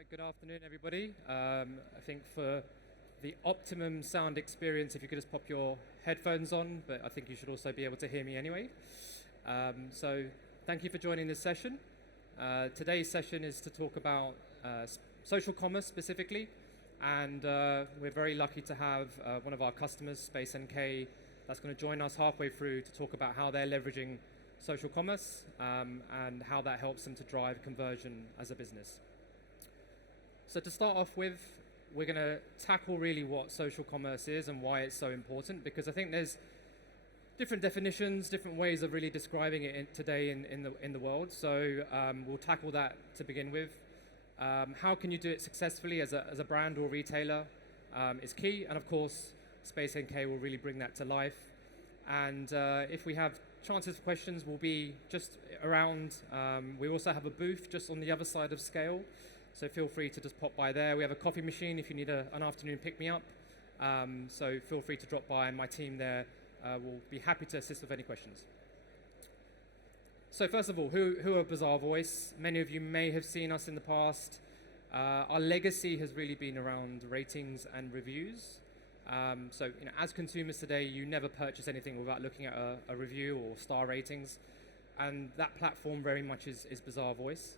right, good afternoon, everybody. I think for the optimum sound experience, if you could just pop your headphones on, but I think you should also be able to hear me anyway. So thank you for joining this session. Today's session is to talk about social commerce specifically, and we're very lucky to have one of our customers, Space NK, that's going to join us halfway through to talk about how they're leveraging social commerce and how that helps them to drive conversion as a business. So to start off with, we're going to tackle really what social commerce is and why it's so important, because I think there's different definitions, different ways of really describing it today in the world. So we'll tackle that to begin with. How can you do it successfully as a brand or retailer is key, and of course, Space NK will really bring that to life. And if we have chances for questions, we'll be just around. We also have a booth just on the other side of Scale. So feel free to just pop by there. We have a coffee machine if you need an afternoon pick-me-up. So feel free to drop by, and my team there will be happy to assist with any questions. So first of all, who are Bazaar Voice? Many of you may have seen us in the past. Our legacy has really been around ratings and reviews. So as consumers today, you never purchase anything without looking at a review or star ratings. And that platform very much is Bazaar Voice.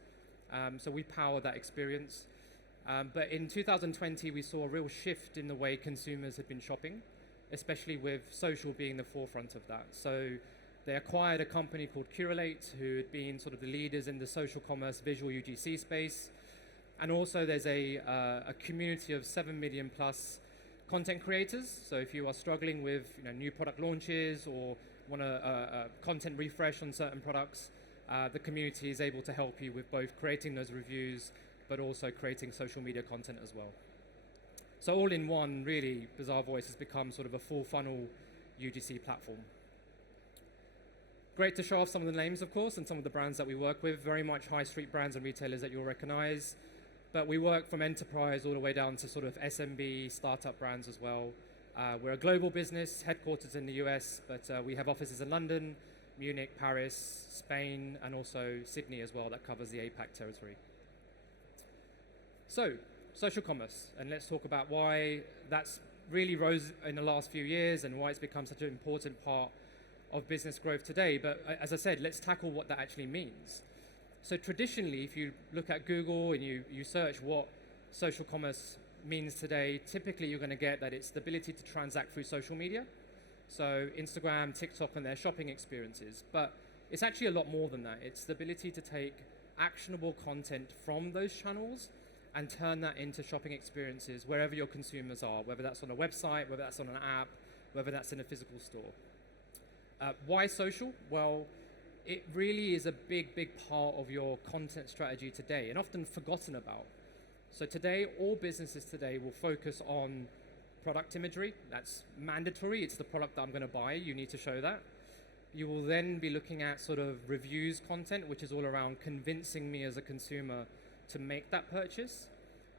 So we power that experience. But in 2020, we saw a real shift in the way consumers had been shopping, especially with social being the forefront of that. So they acquired a company called Curate, who had been sort of the leaders in the social commerce visual UGC space. And also there's a community of 7 million plus content creators. So if you are struggling with new product launches or want a content refresh on certain products, the community is able to help you with both creating those reviews, but also creating social media content as well. So all in one, really, Bazaar Voice has become sort of a full funnel UGC platform. Great to show off some of the names, of course, and some of the brands that we work with, very much high street brands and retailers that you'll recognize. But we work from enterprise all the way down to sort of SMB, startup brands as well. We're a global business, headquartered in the US, but we have offices in London, Munich, Paris, Spain, and also Sydney as well. That covers the APAC territory. So, social commerce, and let's talk about why that's really rose in the last few years and why it's become such an important part of business growth today. But as I said, let's tackle what that actually means. So traditionally, if you look at Google and you search what social commerce means today, typically you're going to get that it's the ability to transact through social media. So Instagram, TikTok, and their shopping experiences. But it's actually a lot more than that. It's the ability to take actionable content from those channels and turn that into shopping experiences wherever your consumers are, whether that's on a website, whether that's on an app, whether that's in a physical store. Why social? Well, it really is a big, big part of your content strategy today and often forgotten about. So today, all businesses today will focus on product imagery. That's mandatory. It's the product that I'm going to buy. You need to show that. You will then be looking at sort of reviews content, which is all around convincing me as a consumer to make that purchase.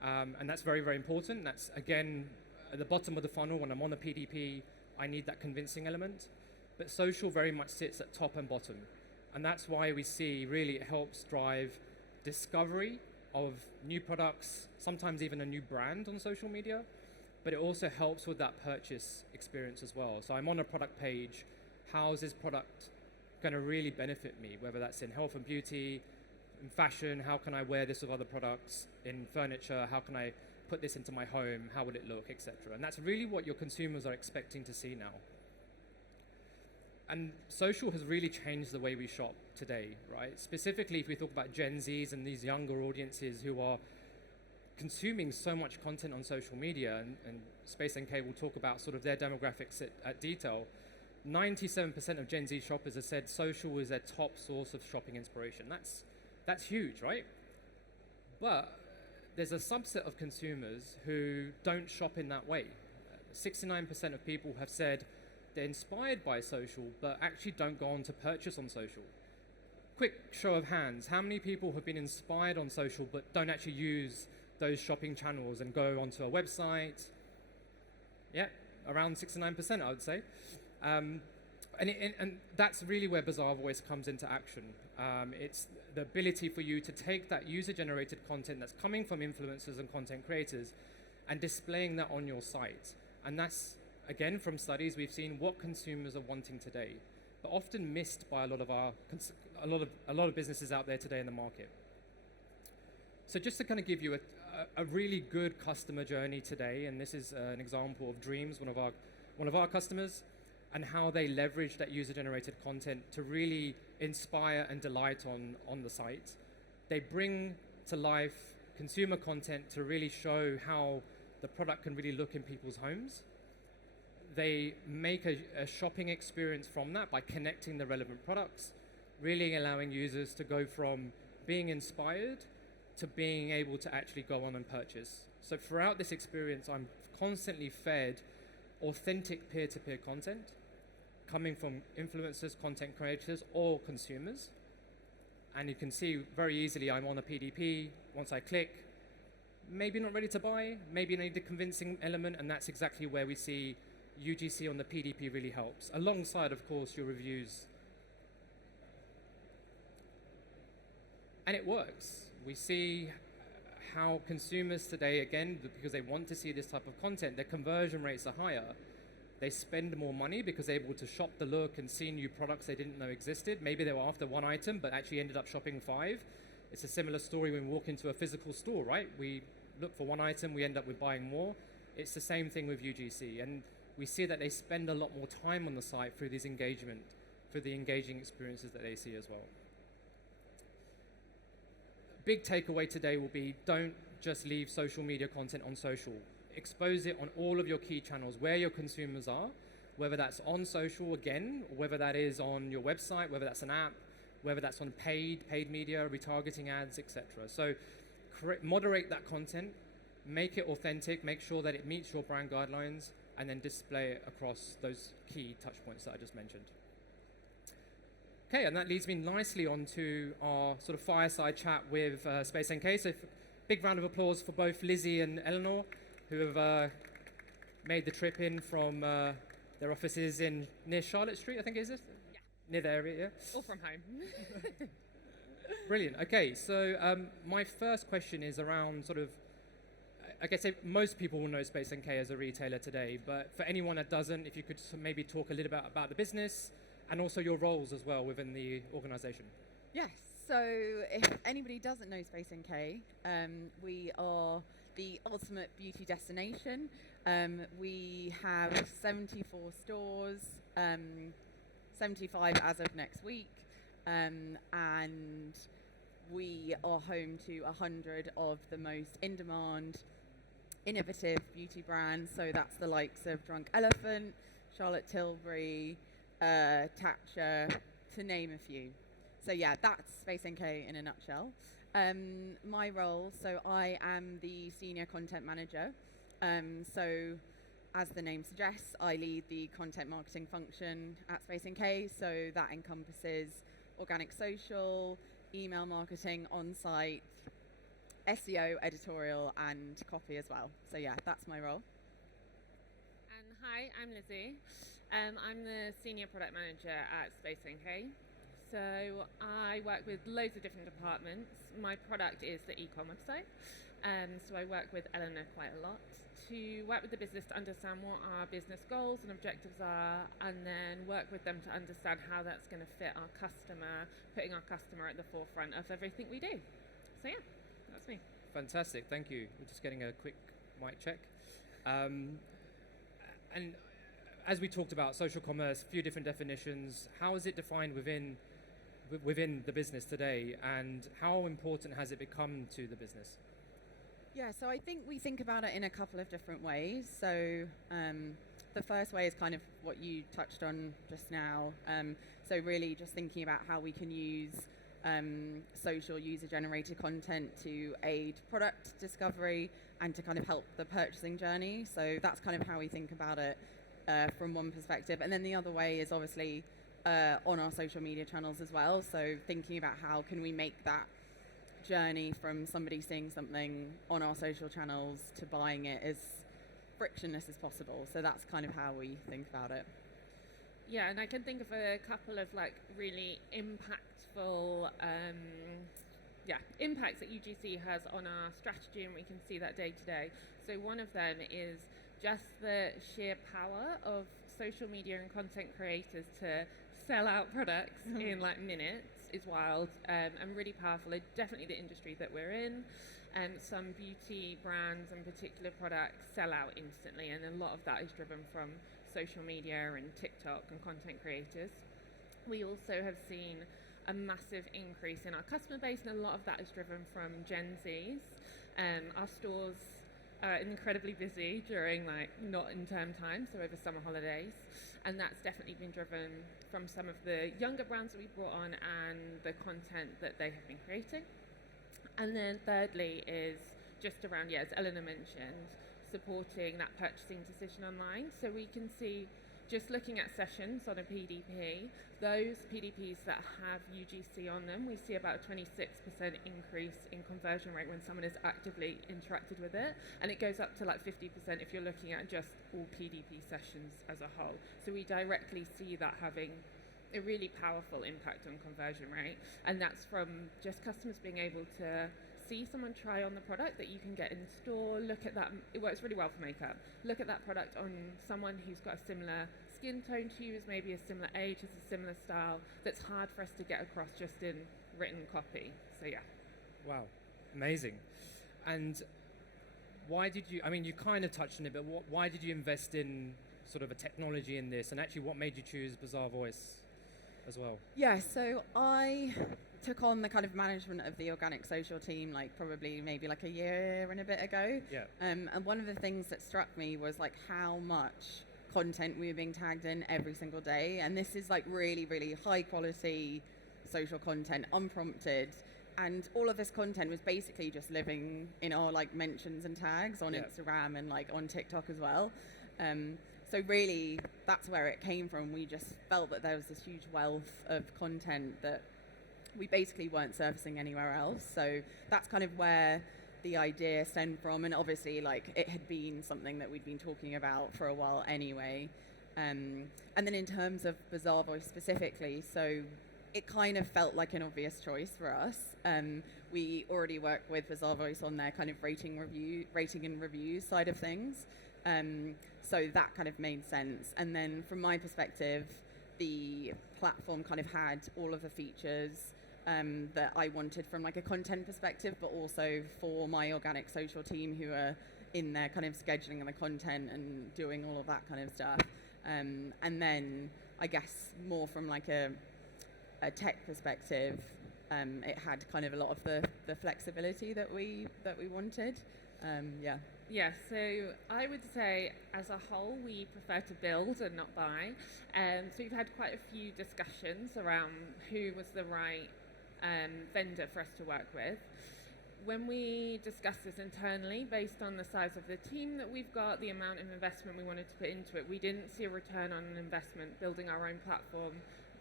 And that's very, very important. That's, again, at the bottom of the funnel. When I'm on a PDP, I need that convincing element. But social very much sits at top and bottom. And that's why we see really it helps drive discovery of new products, sometimes even a new brand on social media. But it also helps with that purchase experience as well. So I'm on a product page. How is this product going to really benefit me? Whether that's in health and beauty, in fashion, how can I wear this with other products? In furniture, how can I put this into my home? How would it look, etc. And that's really what your consumers are expecting to see now. And social has really changed the way we shop today, right? Specifically, if we talk about Gen Zs and these younger audiences who are consuming so much content on social media, and Space NK will talk about sort of their demographics at detail. 97% of Gen Z shoppers have said social is their top source of shopping inspiration. That's huge, right? But there's a subset of consumers who don't shop in that way. 69% of people have said they're inspired by social, but actually don't go on to purchase on social. Quick show of hands, how many people have been inspired on social but don't actually use those shopping channels and go onto a website? Yeah, around 69%, I would say. And that's really where Bazaar Voice comes into action. It's the ability for you to take that user-generated content that's coming from influencers and content creators and displaying that on your site. And that's, again, from studies we've seen what consumers are wanting today, but often missed by a lot of businesses out there today in the market. So just to kind of give you a really good customer journey today, and this is an example of Dreams, one of our customers, and how they leverage that user-generated content to really inspire and delight on the site. They bring to life consumer content to really show how the product can really look in people's homes. They make a shopping experience from that by connecting the relevant products, really allowing users to go from being inspired to being able to actually go on and purchase. So throughout this experience, I'm constantly fed authentic peer-to-peer content coming from influencers, content creators, or consumers. And you can see very easily I'm on a PDP. Once I click, maybe not ready to buy, maybe I need a convincing element, and that's exactly where we see UGC on the PDP really helps, alongside, of course, your reviews. And it works. We see how consumers today, again, because they want to see this type of content, their conversion rates are higher. They spend more money because they're able to shop the look and see new products they didn't know existed. Maybe they were after one item, but actually ended up shopping 5. It's a similar story when we walk into a physical store, right? We look for one item, we end up with buying more. It's the same thing with UGC. And we see that they spend a lot more time on the site through this engagement, for the engaging experiences that they see as well. Big takeaway today will be, don't just leave social media content on social. Expose it on all of your key channels where your consumers are, whether that's on social again, or whether that is on your website, whether that's an app, whether that's on paid media, retargeting ads, etc. So moderate that content, make it authentic, make sure that it meets your brand guidelines, and then display it across those key touch points that I just mentioned. Okay, and that leads me nicely onto our sort of fireside chat with Space NK. So big round of applause for both Lizzie and Eleanor, who have made the trip in from their offices near Charlotte Street, I think, is it? Yeah. Near the area, yeah? Or from home. Brilliant. Okay, so my first question is around sort of, I guess most people will know Space NK as a retailer today, but for anyone that doesn't, if you could maybe talk a little bit about the business and also your roles as well within the organization. Yes, so if anybody doesn't know Space NK, we are the ultimate beauty destination. We have 74 stores, 75 as of next week, and we are home to 100 of the most in-demand, innovative beauty brands. So that's the likes of Drunk Elephant, Charlotte Tilbury, Tatcha, to name a few. So yeah, that's Space NK in a nutshell. My role, so I am the senior content manager. So as the name suggests, I lead the content marketing function at Space NK. So that encompasses organic social, email marketing, on-site, SEO, editorial, and copy as well. So yeah, that's my role. And hi, I'm Lizzie. I'm the senior product manager at Space NK. So I work with loads of different departments. My product is the e-com website. So I work with Eleanor quite a lot to work with the business to understand what our business goals and objectives are, and then work with them to understand how that's going to fit our customer, putting our customer at the forefront of everything we do. So yeah, that's me. Fantastic, thank you. We're just getting a quick mic check. And as we talked about social commerce, a few different definitions, how is it defined within the business today, and how important has it become to the business? Yeah, so I think we think about it in a couple of different ways. So the first way is kind of what you touched on just now. So really just thinking about how we can use social user-generated content to aid product discovery and to kind of help the purchasing journey. So that's kind of how we think about it from one perspective. And then the other way is obviously on our social media channels as well. So thinking about how can we make that journey from somebody seeing something on our social channels to buying it as frictionless as possible. So that's kind of how we think about it. Yeah, and I can think of a couple of like really impactful impacts that UGC has on our strategy, and we can see that day to day. So one of them is just the sheer power of social media and content creators to sell out products in like minutes is wild, and really powerful. It's definitely the industry that we're in. And some beauty brands and particular products sell out instantly, and a lot of that is driven from social media and TikTok and content creators. We also have seen a massive increase in our customer base, and a lot of that is driven from Gen Zs. Our stores are incredibly busy during like not in term time, so over summer holidays, and that's definitely been driven from some of the younger brands that we brought on and the content that they have been creating. And then thirdly is just around, as Eleanor mentioned, supporting that purchasing decision online. So we can see, just looking at sessions on a PDP, those PDPs that have UGC on them, we see about a 26% increase in conversion rate when someone has actively interacted with it. And it goes up to like 50% if you're looking at just all PDP sessions as a whole. So we directly see that having a really powerful impact on conversion rate, and that's from just customers being able to see someone try on the product that you can get in store, look at that, it works really well for makeup, look at that product on someone who's got a similar skin tone to you, is maybe a similar age, has a similar style, that's hard for us to get across just in written copy. So yeah. Wow, amazing. And why did you, I mean, you kind of touched on it, but why did you invest in sort of a technology in this, and actually what made you choose Bazaar Voice as well? Yeah, so I took on the kind of management of the organic social team like probably maybe like a year and a bit ago. Yeah. And one of the things that struck me was like how much content we were being tagged in every single day. And this is like really, really high quality social content, unprompted. And all of this content was basically just living in our like mentions and tags on Instagram and like on TikTok as well. So really, that's where it came from. We just felt that there was this huge wealth of content that we basically weren't surfacing anywhere else. So that's kind of where the idea stemmed from. And obviously, like, it had been something that we'd been talking about for a while anyway. And then in terms of Bazaar Voice specifically, so it kind of felt like an obvious choice for us. We already work with Bazaar Voice on their kind of rating and review side of things. So that kind of made sense. And then from my perspective, the platform kind of had all of the features that I wanted from like a content perspective, but also for my organic social team who are in there kind of scheduling the content and doing all of that kind of stuff. And then I guess more from like a tech perspective, it had kind of a lot of the flexibility that we wanted. Yeah, so I would say as a whole we prefer to build and not buy. So we've had quite a few discussions around who was the right vendor for us to work with. When we discussed this internally, based on the size of the team that we've got, the amount of investment we wanted to put into it, we didn't see a return on an investment building our own platform,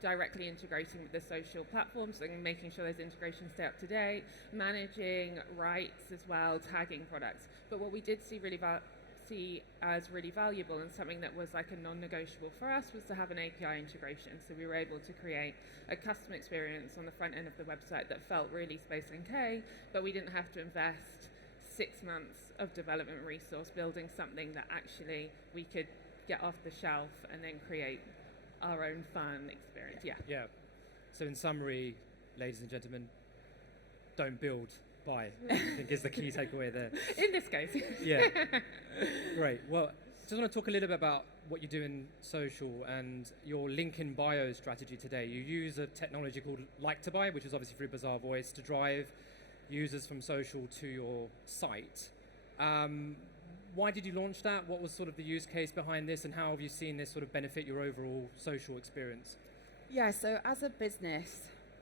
directly integrating with the social platforms and making sure those integrations stay up to date, managing rights as well, tagging products. But what we did see as really valuable and something that was like a non-negotiable for us was to have an API integration. So we were able to create a custom experience on the front end of the website that felt really Space NK, but we didn't have to invest 6 months of development resource building something that actually we could get off the shelf and then create our own fun experience. Yeah. So in summary, ladies and gentlemen, don't build, buy, I think is the key takeaway there. In this case. Yeah. Great. Well, just want to talk a little bit about what you do in social and your link in bio strategy today. You use a technology called Like to Buy, which is obviously through Bazaar Voice, to drive users from social to your site. Why did you launch that? What was sort of the use case behind this, and how have you seen this sort of benefit your overall social experience? Yeah, so as a business,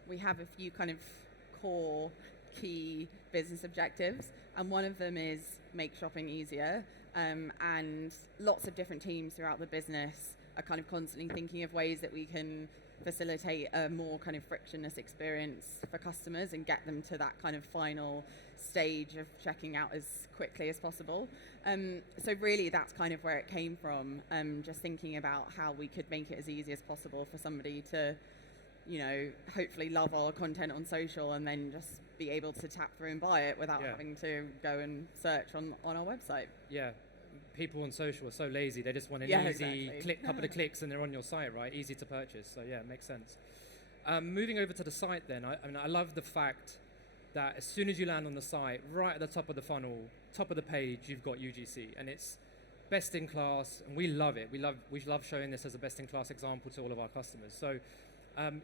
we have a few kind of core key business objectives, and one of them is make shopping easier. And lots of different teams throughout the business are kind of constantly thinking of ways that we can facilitate a more kind of frictionless experience for customers and get them to that kind of final stage of checking out as quickly as possible. So really that's kind of where it came from, just thinking about how we could make it as easy as possible for somebody to, you know, hopefully love our content on social and then just be able to tap through and buy it without having to go and search on our website. Yeah. People on social are so lazy, they just want an easy couple of clicks and they're on your site, right? Easy to purchase. So yeah, it makes sense. Moving over to the site then, I mean, I love the fact that as soon as you land on the site, right at the top of the funnel, top of the page, you've got UGC, and it's best in class, and we love it. We love showing this as a best in class example to all of our customers. So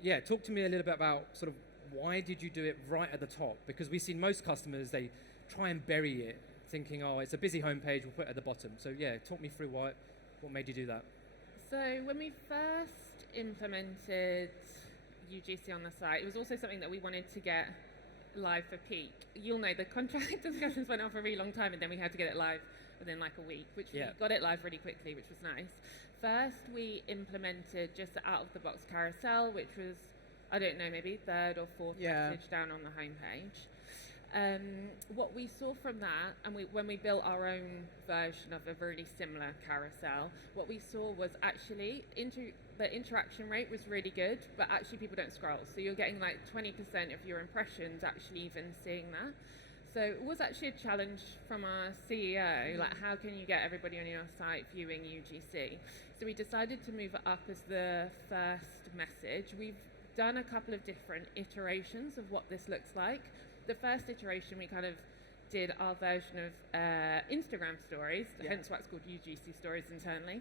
yeah, talk to me a little bit about sort of why did you do it right at the top? Because we've seen most customers, they try and bury it, thinking, oh, it's a busy homepage, we'll put it at the bottom. So yeah, talk me through what made you do that. So when we first implemented UGC on the site, it was also something that we wanted to get live for peak. You'll know the contract discussions went on for a really long time, and then we had to get it live within like a week, which we got it live really quickly, which was nice. First, we implemented just the out-of-the-box carousel, which was, I don't know, maybe third or fourth message down on the homepage. What we saw from that, and when we built our own version of a really similar carousel, what we saw was actually the interaction rate was really good, but actually people don't scroll. So you're getting like 20% of your impressions actually even seeing that. So it was actually a challenge from our CEO, like how can you get everybody on your site viewing UGC? So we decided to move it up as the first message. We've done a couple of different iterations of what this looks like. The first iteration, we kind of did our version of Instagram stories, hence why it's called UGC stories internally.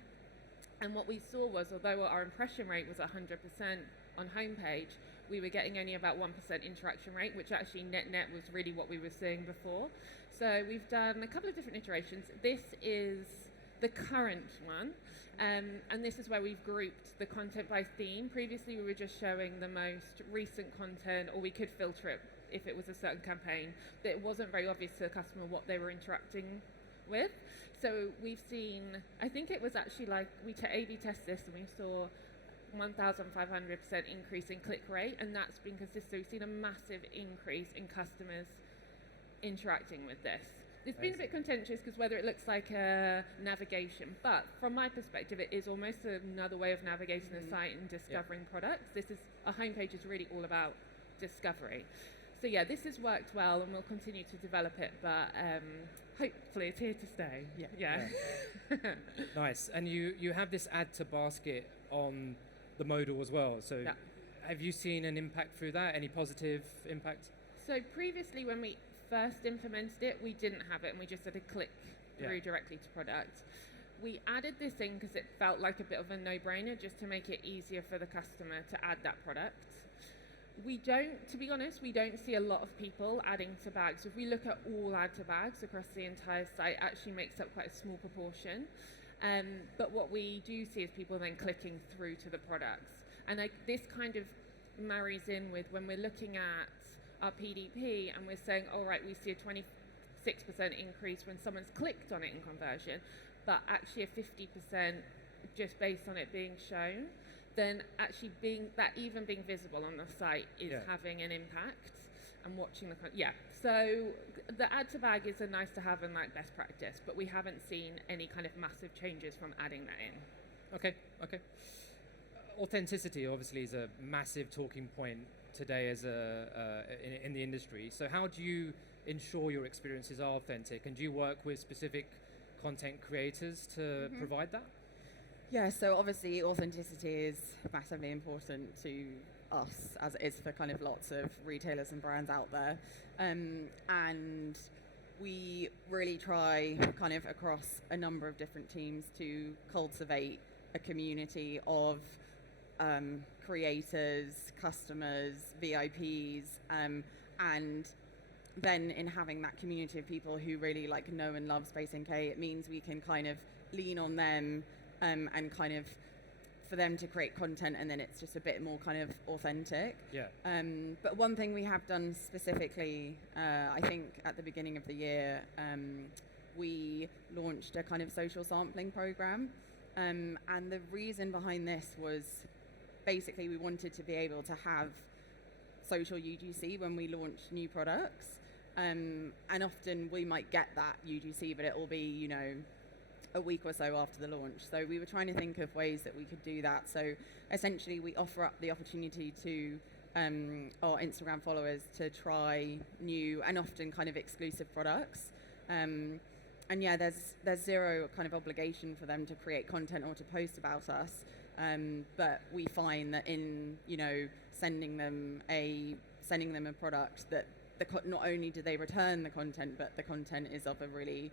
And what we saw was, although our impression rate was 100% on homepage, we were getting only about 1% interaction rate, which actually net was really what we were seeing before. So we've done a couple of different iterations. This is the current one, and this is where we've grouped the content by theme. Previously, we were just showing the most recent content, or we could filter it if it was a certain campaign, that it wasn't very obvious to the customer what they were interacting with. So we've seen, I think it was actually like, we A/B test this and we saw 1,500% increase in click rate, and that's been consistent. We've seen a massive increase in customers interacting with this. It's been a bit contentious because whether it looks like a navigation, but from my perspective, it is almost another way of navigating the site and discovering products. Our homepage is really all about discovery. So yeah, this has worked well, and we'll continue to develop it, but hopefully it's here to stay. Yeah. Nice. And you have this add to basket on the modal as well. So have you seen an impact through that? Any positive impact? So previously, when we first implemented it, we didn't have it, and we just had to click through directly to product. We added this in because it felt like a bit of a no-brainer, just to make it easier for the customer to add that product. To be honest, we don't see a lot of people adding to bags. If we look at all add to bags across the entire site, it actually makes up quite a small proportion. But what we do see is people then clicking through to the products. And this kind of marries in with when we're looking at our PDP and we're saying, all right, we see a 26% increase when someone's clicked on it in conversion, but actually a 50% just based on it being shown, then actually being visible on the site is having an impact, and watching so the add to bag is a nice to have and like best practice, but we haven't seen any kind of massive changes from adding that in. Okay. Authenticity obviously is a massive talking point today as in the industry. So how do you ensure your experiences are authentic, and do you work with specific content creators to provide that? Yeah, so obviously authenticity is massively important to us, as it is for kind of lots of retailers and brands out there. And we really try kind of across a number of different teams to cultivate a community of creators, customers, VIPs, and then in having that community of people who really like know and love Space NK, it means we can kind of lean on them and kind of for them to create content, and then it's just a bit more kind of authentic. But one thing we have done specifically, I think at the beginning of the year, we launched a kind of social sampling program, and the reason behind this was basically we wanted to be able to have social UGC when we launch new products. And often we might get that UGC, but it will be, you know, a week or so after the launch. So we were trying to think of ways that we could do that. So essentially we offer up the opportunity to our Instagram followers to try new and often kind of exclusive products. And yeah, there's zero kind of obligation for them to create content or to post about us. But we find that in, you know, sending them a product that not only do they return the content, but the content is of a really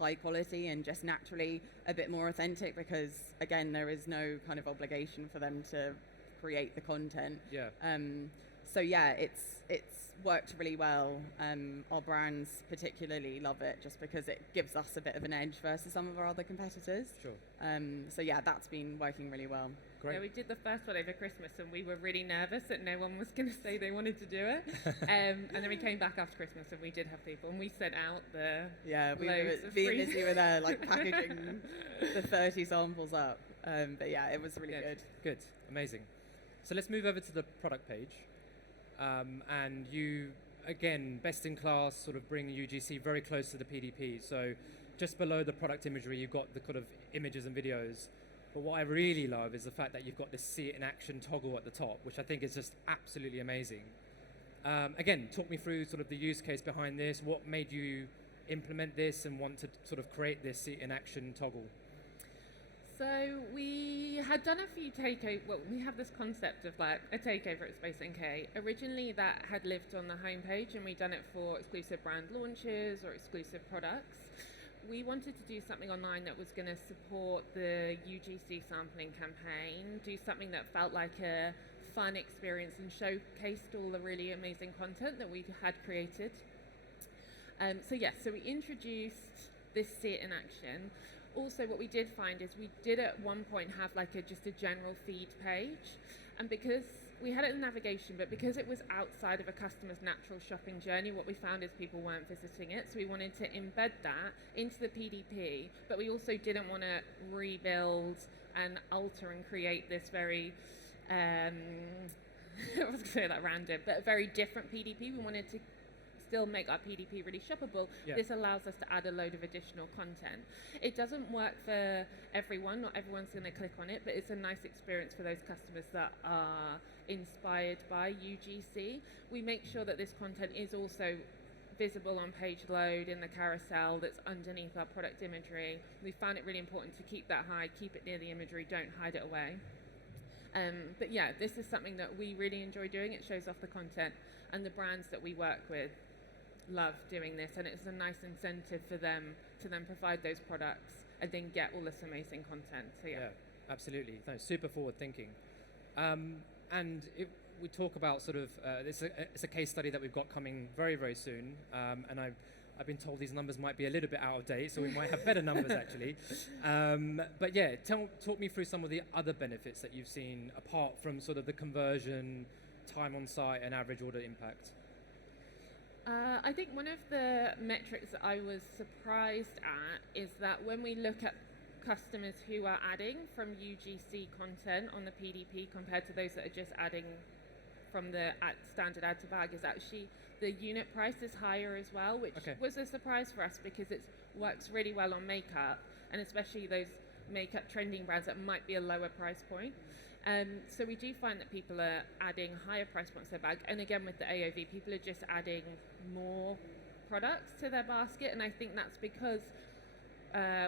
high quality and just naturally a bit more authentic, because again, there is no kind of obligation for them to create the content. Yeah. So yeah, it's worked really well. Our brands particularly love it just because it gives us a bit of an edge versus some of our other competitors. Sure. So yeah, that's been working really well. Great. Yeah, we did the first one over Christmas and we were really nervous that no one was going to say they wanted to do it. And then we came back after Christmas and we did have people, and we sent out the Lizzie were there like packaging the 30 samples up. But yeah, it was really good. Good, amazing. So let's move over to the product page. And you, again, best in class, sort of bring UGC very close to the PDP. So just below the product imagery, you've got the kind of images and videos. But what I really love is the fact that you've got this see it in action toggle at the top, which I think is just absolutely amazing. Again, talk me through sort of the use case behind this. What made you implement this and want to sort of create this see it in action toggle? So we had done a few takeovers. Well, we have this concept of like a takeover at Space NK. Originally, that had lived on the homepage, and we'd done it for exclusive brand launches or exclusive products. We wanted to do something online that was going to support the UGC sampling campaign, do something that felt like a fun experience and showcased all the really amazing content that we had created. So we introduced this see it in action. Also, what we did find is we did at one point have like just a general feed page, and because we had it in navigation, but because it was outside of a customer's natural shopping journey, what we found is people weren't visiting it. So we wanted to embed that into the PDP, but we also didn't want to rebuild and alter and create this very, I was going to say that random, but a very different PDP. We wanted to still make our PDP really shoppable. Yeah. This allows us to add a load of additional content. It doesn't work for everyone. Not everyone's going to click on it, but it's a nice experience for those customers that are inspired by UGC. We make sure that this content is also visible on page load in the carousel that's underneath our product imagery. We found it really important to keep that high, keep it near the imagery, don't hide it away. But yeah, this is something that we really enjoy doing. It shows off the content, and the brands that we work with love doing this, and it's a nice incentive for them to then provide those products and then get all this amazing content. So yeah, absolutely. No, super forward thinking. And if we talk about sort of it's a case study that we've got coming very, very soon, and I've been told these numbers might be a little bit out of date, so we might have better numbers actually. But yeah, talk me through some of the other benefits that you've seen apart from sort of the conversion, time on site, and average order impact. I think one of the metrics that I was surprised at is that when we look at customers who are adding from UGC content on the PDP compared to those that are just adding from the standard add to bag, is actually the unit price is higher as well, which was a surprise for us because it works really well on makeup, and especially those makeup trending brands that might be a lower price point. So we do find that people are adding higher price points to their bag, and again with the AOV, people are just adding more products to their basket, and I think that's because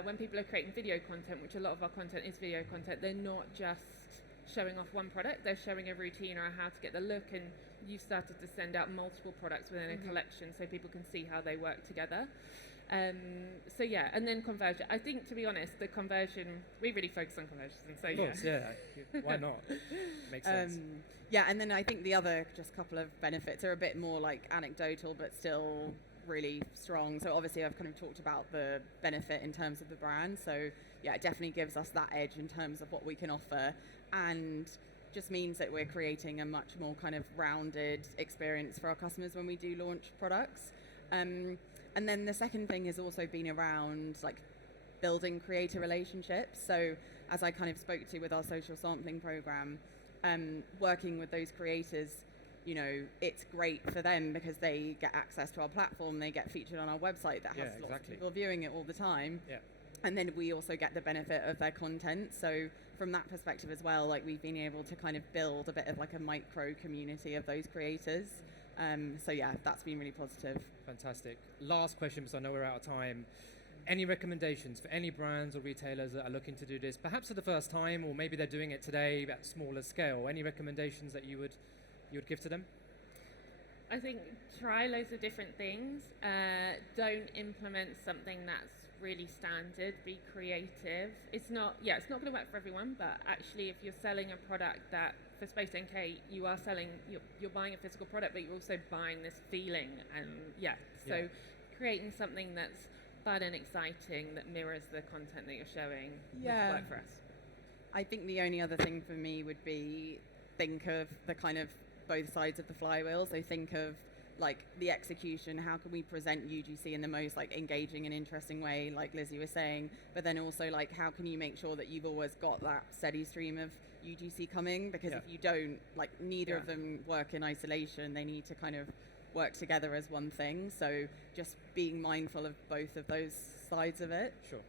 when people are creating video content, which a lot of our content is video content, they're not just showing off one product, they're showing a routine or how to get the look, and you've started to send out multiple products within a collection so people can see how they work together. So yeah, and then conversion. I think, to be honest, the conversion, we really focus on conversion. So of course, yeah. Why not? Makes sense. Yeah, and then I think the other just couple of benefits are a bit more like anecdotal, but still really strong. So obviously I've kind of talked about the benefit in terms of the brand. So yeah, it definitely gives us that edge in terms of what we can offer, and just means that we're creating a much more kind of rounded experience for our customers when we do launch products. And then the second thing has also been around like building creator relationships. So as I kind of spoke to with our social sampling program, working with those creators, you know, it's great for them because they get access to our platform, they get featured on our website that has lots of people viewing it all the time. Yeah. And then we also get the benefit of their content. So from that perspective as well, like we've been able to kind of build a bit of like a micro community of those creators. So yeah, that's been really positive. Fantastic. Last question, because I know we're out of time. Any recommendations for any brands or retailers that are looking to do this, perhaps for the first time, or maybe they're doing it today at smaller scale? Any recommendations that you would give to them? I think try loads of different things. Don't implement something that's really standard. Be creative. It's not going to work for everyone, but actually, if you're selling a product that for Space NK, you are selling, you're buying a physical product, but you're also buying this feeling, and creating something that's fun and exciting that mirrors the content that you're showing would work for us. I think the only other thing for me would be think of the kind of both sides of the flywheel. So think of like the execution, how can we present UGC in the most like engaging and interesting way, like Lizzie was saying, but then also like how can you make sure that you've always got that steady stream of UGC coming, because if you don't, like neither of them work in isolation, they need to kind of work together as one thing. So just being mindful of both of those sides of it. Sure.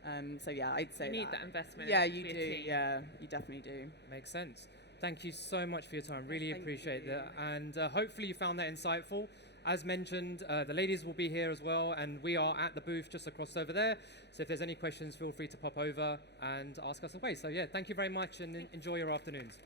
So yeah, I'd say you need that investment. Yeah, you do. Yeah, you definitely do. Makes sense. Thank you so much for your time. Really appreciate that. And hopefully you found that insightful. As mentioned, the ladies will be here as well, and we are at the booth just across over there. So if there's any questions, feel free to pop over and ask us away. So yeah, thank you very much, and enjoy your afternoons.